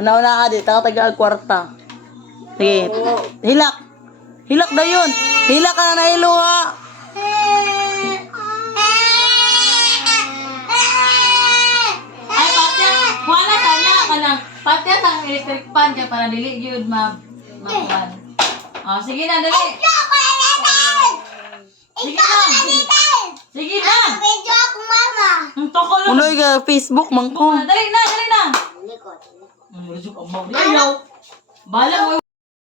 Una-una ka dito, taga kwarta. Sige, hilak. Hilak daw yun. Hilak ka na iluha. Ay, patya. Wala sana ka lang. Patya sang electric fan ka para dili yun, ma'am. Oh, sige na, dali. Sige na. Sige na. Video ako, mama. Ang toko lang. Unoy ka, Facebook, mangko. Dali na, dali na. Ayaw. Bala mo.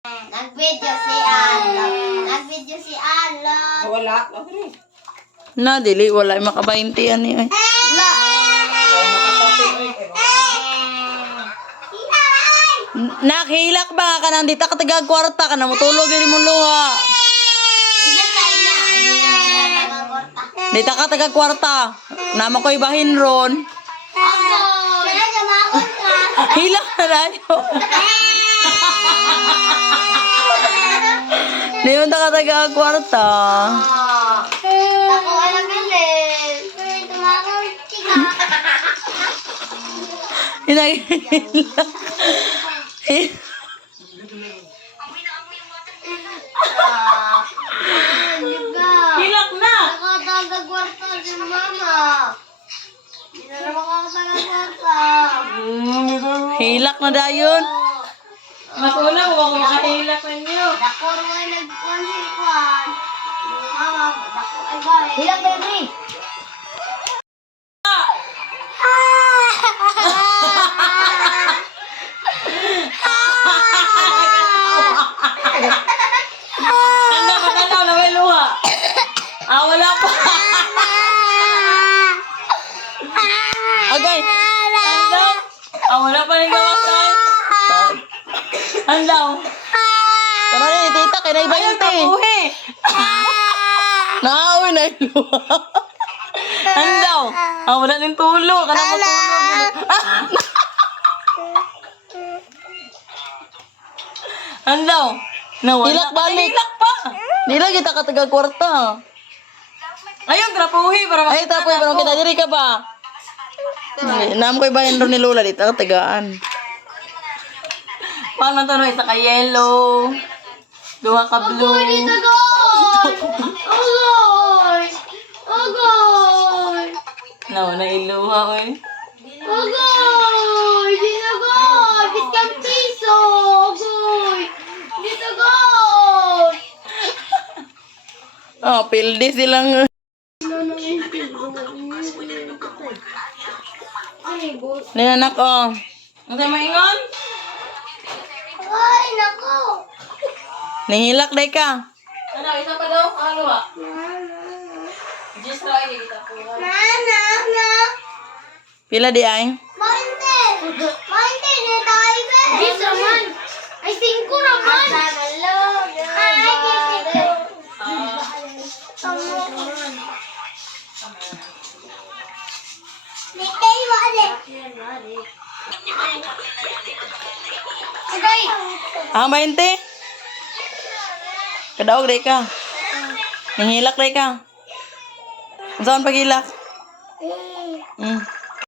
Nag-video si Alo. Nag-video si Alo. Wala. Na, dili, wala yung makabainti yan eh. Nakhilak ba ka nandito ka taga kwarta ka na matulog yun mong luha. Dito ka taga kwarta. Naman ko ibahin ron. Hilak na tayo. Ngayon ka taga kwarta. Ako alam bilin. Tumawag tika. Hinahilak. Hilak na. Ako taga-kwarta si mama. Hindi na naman ako taga-kwarta. Hilak na dayon. Mas una mo ako makahilak ninyo. Dako rin nagkuhan si Kwan. Mama, dako ay bay. Hilang baby. Tanda ka tanda na may luha. Wala pa. Agay. Tanda. Wala pa rin gawasan. Tanda. Tara rin, tita, kaya na Ayaw ibahinti. tapuhi. Naawi na yung luha. Tanda. Wala rin tulo. Ka na matulog. Tanda. Nawala. Hilak balik. Hilak pa. Nila kita ka taga kwarta. Ayun, trapuhi. Para Ay, tapo, parang kita diri ka ba? Naam ko ibahin ron ni Lola dito ka tagaan. Paano tanong isa ka yellow? Duha ka blue. Agoy! Agoy! Agoy! Nawala iluha, oy. Agoy! Dinagoy! Biskang piso! Agoy! Dinagoy! Pildi silang. Ninanak, oh. Ang tayo maingon? Ay, nako! Nihilak day ka. Ano, isa pa daw? Ang luha? Just try, kita po. Nana! Pila di ay? Mainte! Mainte na tayo, be! Yes, naman! Ay, 5 naman! Ay, kikito! Mitay mo, ade! Agay! Ah, 20? Kadaog day ka. Nihilak day ka. Saan pagilak?